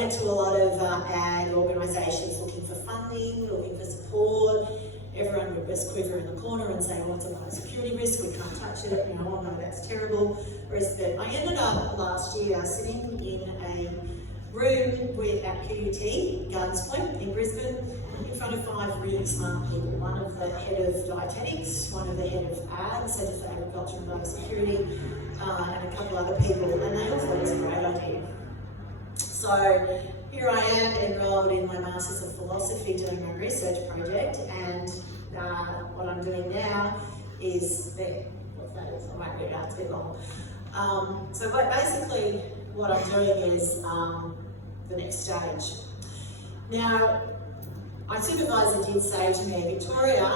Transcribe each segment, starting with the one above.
went to a lot of ag organisations looking for funding, looking for support. Everyone would just quiver in the corner and say, oh, it's a biosecurity risk, we can't touch it, you know, oh no, that's terrible. Whereas I ended up last year sitting in a room at QUT, Gardens Point in Brisbane, in front of 5 really smart people. One of the head of dietetics, one of the head of ag, Centre for Agriculture and Biosecurity, and a couple other people, and they all thought it was a great idea. So here I am enrolled in my Masters of Philosophy doing my research project, and what I'm doing now is, what that is, I won't read it out, it's a bit long. So basically what I'm doing is the next stage. Now, my supervisor did say to me, Victoria,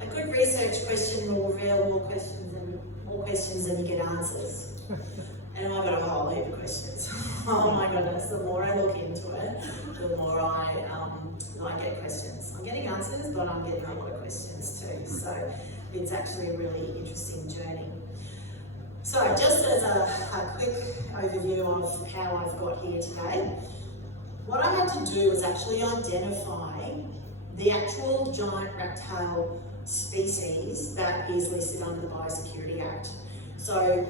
a good research question will reveal more questions than you get answers. And I've got a whole heap of questions. Oh my goodness, the more I look into it, the more I get questions. I'm getting answers, but I'm getting a lot of questions too. So it's actually a really interesting journey. So just as a quick overview of how I've got here today, what I had to do was actually identify the actual giant rat-tail species that is listed under the Biosecurity Act. So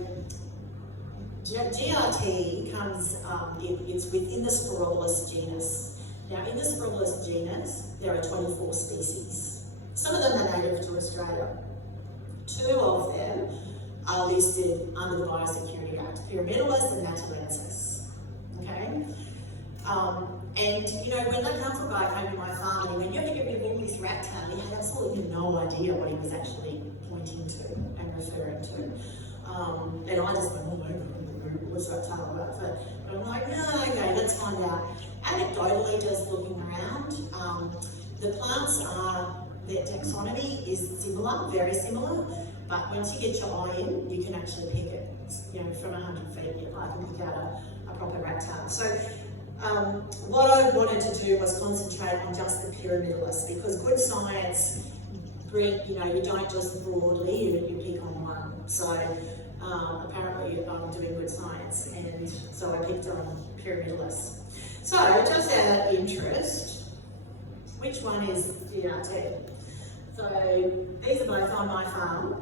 GRT comes, it's within the Spirulus genus. Now in the Spirulus genus, there are 24 species. Some of them are native to Australia. 2 of them are listed under the Biosecurity Act, Pyramidalus and Natalensis. Okay? And you know, when that come from back home to my farm, and when you have to get rid of all this rat tail, he had absolutely no idea what he was actually pointing to and referring to. And I just went, oh my God, what's that tail about? But I'm like, no, okay, let's find out. Anecdotally, just looking around, the plants are, their taxonomy is similar, very similar, but once you get your eye in, you can actually pick it, you know, from 100 feet, I can pick out a proper rat tail. So what I wanted to do was concentrate on just the Pyramidalus, because good science, you know, you don't just broadly, you pick on one. So apparently I'm doing good science, and so I picked on Pyramidalus. So just out of interest, which one is GRT? So these are both on my farm.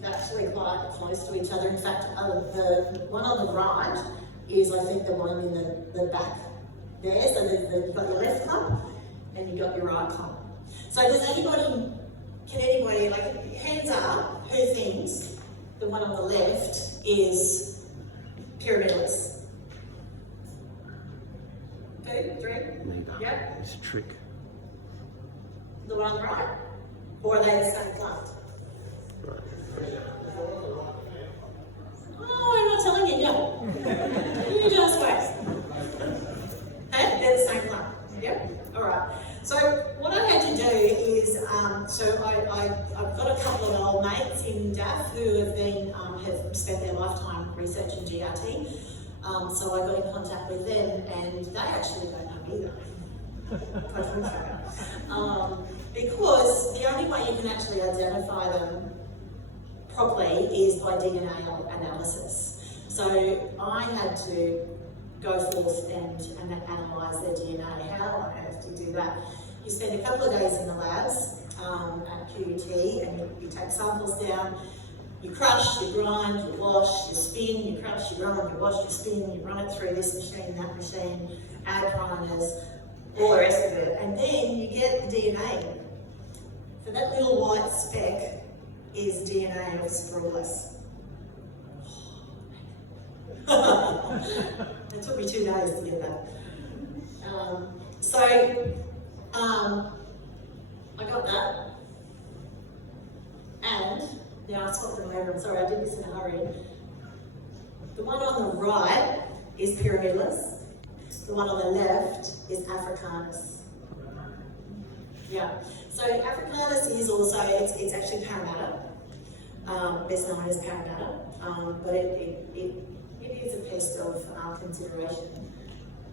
They're actually quite close to each other. In fact, the one on the right is, I think, the one in the back there. So you've got your left clump and you've got your right clump. So can anybody, like, hands up, who thinks the one on the left is Pyramidalus? 2, 3? Yep. It's a trick. The one on the right? Or are they the same plant? Right. Oh, I'm not telling you, no. You just wait. Hey, they're the same plant. Yep. All right. So what I had to do is, I've got a couple of old mates in DAF who have spent their lifetime researching GRT. So I got in contact with them, and they actually don't know either. Because the only way you can actually identify them properly is by DNA analysis. So I had to go forth and analyse their DNA. How on earth do you do that? You spend a couple of days in the labs at QUT, and you take samples down. You crush, you grind, you wash, you spin, you crush, you grind, you wash, you spin, you run it through this machine, that machine, add primers, all the rest of it. And then you get the DNA. So that little white speck is DNA of Spirulus. It took me 2 days to get that. I got that. And now I swapped them over. I'm sorry, I did this in a hurry. The one on the right is Pyramidalus. The one on the left is Africanus. Yeah. So Africanus is also, it's actually Parramatta, best known as Parramatta, but it is a pest of consideration.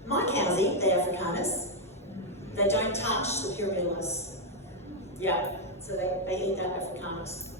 My cows eat the Africanus. They don't touch the Pyramidalus. Yeah, so they eat that Africanus.